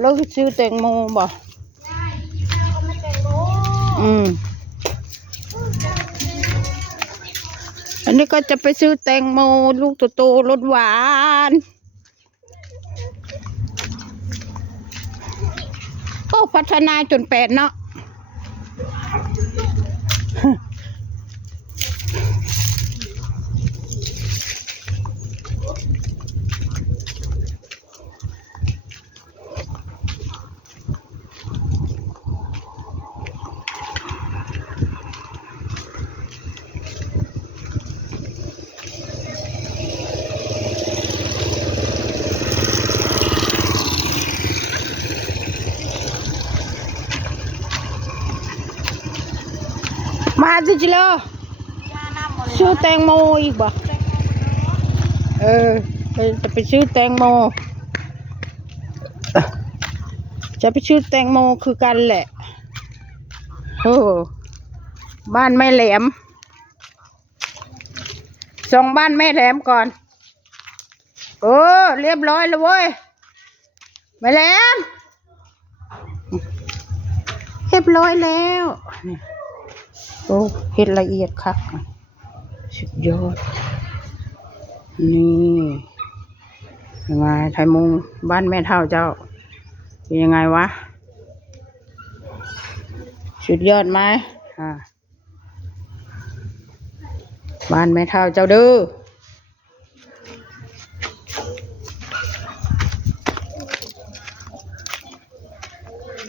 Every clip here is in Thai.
แล้วซื้อแตงโมบ่อันนี้ก็จะไปซื้อแตงโมลูกโตๆรสหวานก็พัฒนาจนแปดเนาะมาสิจิโลซื้อแตงโมอีกบ่จะไปซื้อแตงโมจะไปซื้อแตงโมคือกันแหละบ้านแม่แหลมส่งบ้านแม่แหลมก่อนเรียบร้อยแล้วเว้ยแม่แหลมเรียบร้อยแล้วเฮ็ดละเอียดครับสุดยอดนี่ยังไงไทยมุงบ้านแม่เฒ่าเจ้าเป็นยังไงวะสุดยอดไหมบ้านแม่เฒ่าเจ้าดื้อ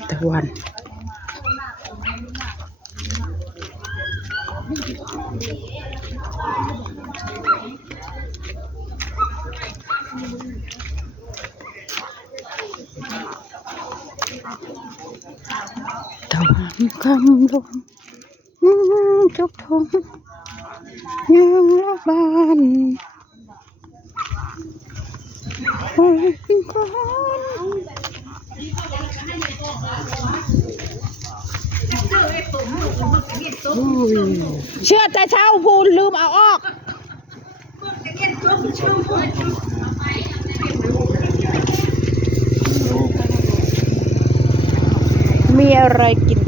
ตะวันตะวันคำลงจุกทงยังละบานเชื่อแต่เช้าพูนลืมเอาออกมีอะไรกิน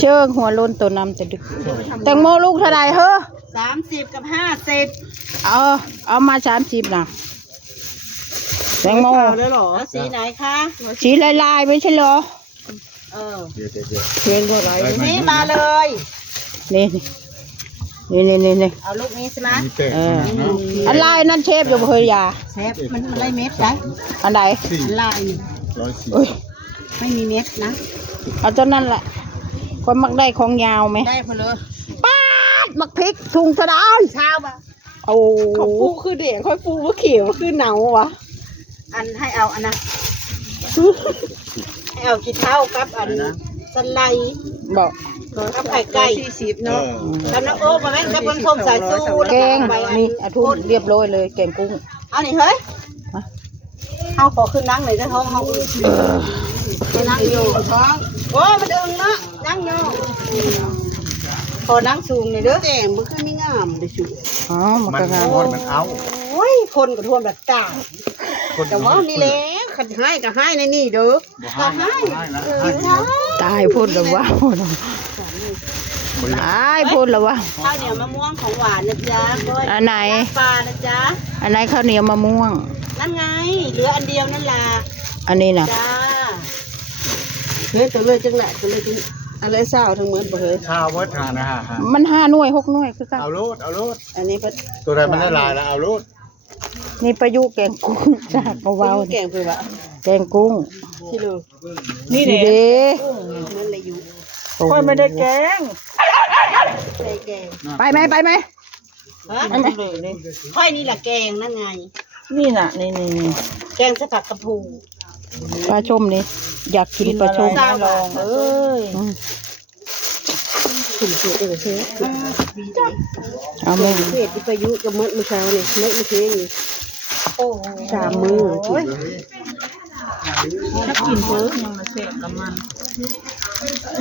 เชิงหัวโล้นตัวน้ำแต่ดึกแตงโมลูกเท่าไรเฮ้อ30 กับ 50เอามา30นะแตงโมได้หรอสีไหนคะสีลายไม่ใช่เหรอเพียงอะไรนี่มาเลยนี่เอาลูกนี้ใช่ไหมอันลายนั่นเชฟอยู่เฮยาเชฟมันอะไรเม็ดได้อันไหนลายไม่มีเม็ดนะเอาตัวนั้นแหละคนมักได้ของยาวไหมได้พอเลยป้าดมักพริกถุงสะดาวเช้าป่ะเขาปูคือเด็กค่อยปูว่าเขียวคือหนาววะอันให้เอาอันนะให้เอาขี้เท้ากับอันสไลด์บอกกับไข่ไก่40เนาะแล้วน้ำโอ๊กมาแม่กับน้ำส้มสายชูแกงนี่ทุ่นเรียบร้อยเลยแกงกุ้งเอาหนิเฮ้ยเอาขอขึ้นนั่งเลยนะท้องเขาไปนั่งอยู่ท้องโอ้มันดึงเนาะนั่งอยู่พอนั่งสูงเลยเด้อแต่งมันขึ้นไม่งามเลยชูมันก็งามมันเอาโอ้ยคนกับทวนแบบต่างแต่ว่านี่แหละขัดให้กับให้ในนี่เด้อก็ให้ตายพูดแล้วว่าตายพูดแล้วว่าข้าวเหนียวมะม่วงของหวานนะจ๊ะอันไหนปลานะจ๊ะอันไหนข้าวเหนียวมะม่วงนั่นไงเหลืออันเดียวนั่นล่ะอันนี้นะจ้าเฮ้ยตัวเลยจังแหละตัวเลยจังอะไรเศร้าทั้งหมดบ่เฮ้ยข้าววัดทานนะฮะมัน5 หน่วย 6 หน่วยคือกันเอาลูดอันนี้ตัวใดมันได้ลายแล้วเอาลูดนี่ประยุกต์แกงกุ้งจากเบาแกงเพื่อวะแกงกุ้งที่ดูนี่เด้นั่นเลยอยู่ค่อยไม่ได้แกงไปไหมค่อยนี่แหละแกงนั่นไงนี่น่ะนี่แกงสกัดกระพูปลาชมนี่อยากกินปลาชมลองถึงเสียเชฟเอาไหมเสียที่ประยุกต์กับมดมือเช้าเนี่ยมดมือเช้านี่3 มื้อถ้ากินเพิ่มยังมาเสพละมัน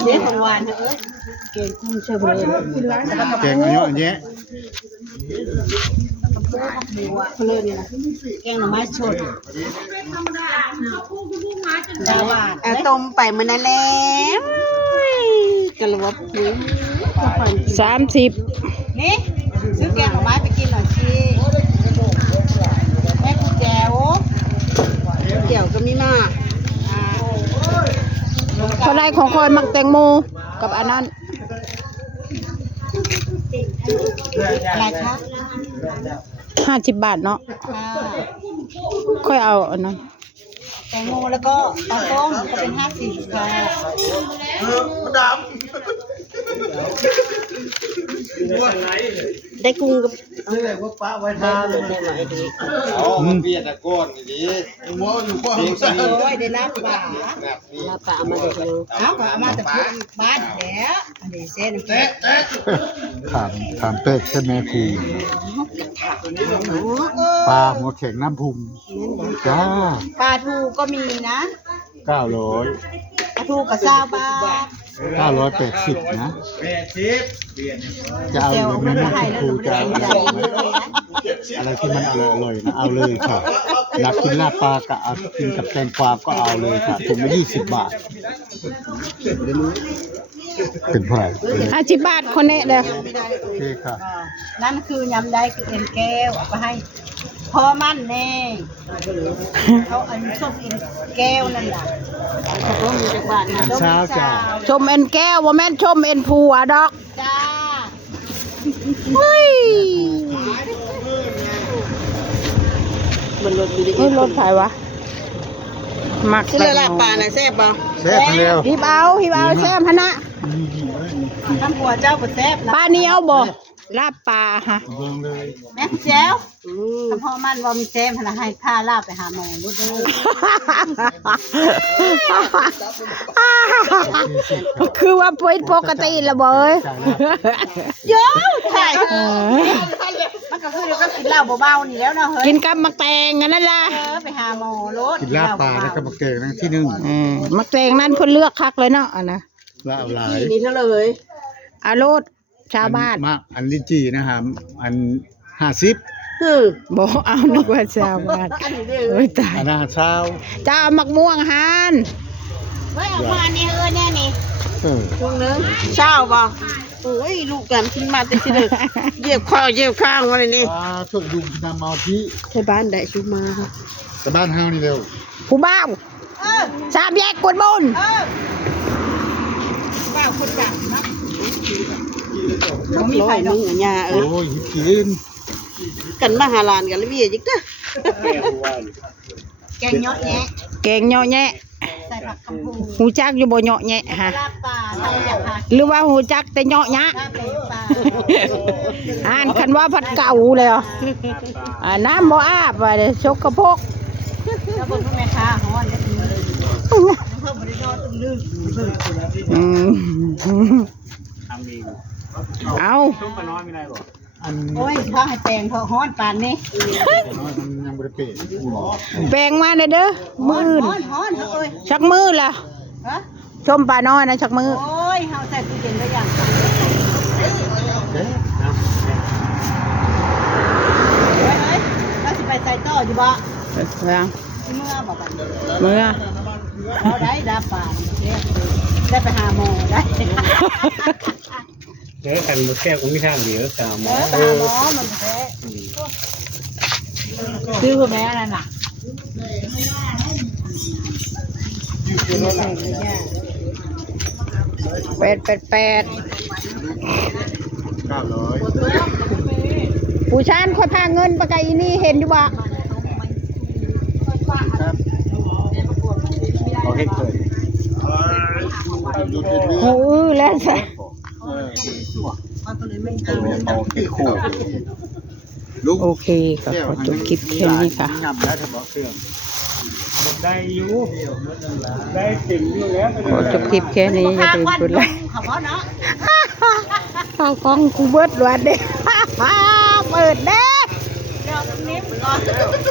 เด็กของหวานเอ้ยเก่งกุ้งเชื่อเลย เก่งเยอะแยะ เขาเลยนี่นะแกงหน่อไม้สดดาวบาทต้มไปมื้อนั้นแล้วกะหลวบหมู 30 นี่ซื้อแกงหน่อไม้ไปกินหน่อยสิแม่กูแก้วแก้วก็มีมาก เท่าไรของคอยมักแตงโมกับอันนั้น อะไรคะ 50 บาทเนาะค่อยเอาอันนั้น แตงโมแล้วก็ปลาส้มก็เป็น50ค่ะได้กุ้งกับ อ๋อเบียดตะก้อนนี่ดิหมออยู่ก้อน โอ้ยได้ลาบป่าลาบป่ามาเด็กเลยเอาก็เอามาแต่พูดบ้านแล้วอันนี้เส้นแกะ ถามเป็ดใช่ไหมครูปลาหัวแข็งน้ำพุงจ้า ปลาทูก็มีนะ 900 ปลาทูกับซาบา 980นะจะเอาหรือไม่นะคุณครูจะเอาอะไรที่มันอร่อยๆนะเอาเลยค่ะอยากกินลาบปลาก็เอากินกับแตงกวาก็เอาเลยค่ะถุงละ20 บาทเป็นไผ่ 50 บาทคนนี้เด้อ โอเคค่ะ นั่นคือยำได้คือเอ็นแก้วเอาไปให้พอมันแน่เขาอันส้มเอ็นแก้วนั่นแหละเขาก็มีจากบ้านนะ เช้าจ้า ชมเอ็นแก้วว่าแม่นชมเอ็นผัวดอก จ้า เฮ้ย มันรถมีได้ เฮ้ยรถไฟวะมัก ซื้อเลยลาบปลาน่ะแซ่บป่ะ เซ่บเร็ว หิบเอาแซมพะนะ ทำหัวเจ้าบ่แซ่บ ปลาเหนียวบ่ลาบปลาฮะ เบิ่งเลย แม่แจ้วถ้าพ่อมันว่ามีแซ่บนะให้พาลาบไปหาหมอรู้เด้อ คือว่าปกติละบ่เอ้ย เยอะใช่มันก็คือเดี๋ยวก็กินเหล้าเบาๆนี่แล้วเนาะเฮ้ย กินกับมักแตงกันนั่นล่ะ ไปหาหมอรถ กินลาบปลาแล้วก็มาเก่งนั่งที่หนึ่ง มักแตงนั่นเพิ่นเลือกคักเลยเนาะอันนะ ลาบหลาย นี่เท่าเลย อาโลดชาวบ้าน มากอันลิ้นจี่นะครับอัน50 บ่เอานึกว่าชาวบ้าน อันนี้เด้อ โอ้ยตาย อันนั้นเช้า จะเอามักม่วงหาน เฮ้ยออกมาเนี่ยแน่นี่ เออ ช่วงนึงเช้าบ่โอ้ยลูกกันกินมาแต่สิเด้อเหยียบข้อเหยียบข้างมาเลยนี่ ปลาทุกยุงนำมาที่ ใช่บ้านได้ชุบมา แต่บ้านเฮานี่เร็ว ผู้บ่าวสามแยกกวนบุญ ว่าคนดังนะมีใครดอกอันยา โอ้ยกิน กันมาหาลานกันแล้วมีอีกเด้อแกงเยอะแยะ เก่งเหยาะแยะ ใส่ผักกำพู หูจักอยู่บ่เหยาะแยะฮะ ลาบปลาทำจากผัก หรือว่าหูจักแต่เหยาะยะ ลาบเป็นปลา อ่านคันว่าพัดเก่าเลยเหรอน้ำบ่อาบว่าเด้ชกกระพก แล้วบนแม่ค้าฮ้อนเลยเพิ่มบริโภคตึงลื่น อืมเอา อัน โอ้ยพาให้แปลงพอฮ้อนปานนี้ น้อยมันยังบ่ได้เปะ แปลงมาเลยเด้อมืออื่น ฮ้อนเอ้ย ชักมือล่ะ ฮะ ชมปลาน้อยนะชักมือ โอ้ยเฮาใส่ตู้เย็นได้ยังเฮ้ยแล้วสิไปใส่ต่ออยู่บ่ เมือง เมื่อบ่บัด เมื่อ เอาได้ดาบปานได้ไปหาหมอได้ เดี๋ยวกันหมดแก้วคงไม่ทางเดียวสามหมอ ไปหาหมอมันแท้ซื้อแม่นั่นน่ะ 888 900 ผู้ชานค่อยพาเงินไปไกลอีนี่เห็นอยู่บ่ ครับโอเคเกิดหยุด โอ้แล้วจ้ะ โอเคคู่ลูก โอเคก็ขอจบคลิปแค่นี้ค่ะ งำแล้วถ้าบอกเครื่อง ได้อยู่ได้ติ่งอยู่แล้ว ขอจบคลิปแค่นี้อย่าลืมกดไลค์ ขอบคุณเนาะ ข้าวกล้องกูเบิดวันเด้ เปิดเด้ เดี๋ยวตรงนี้ก่อน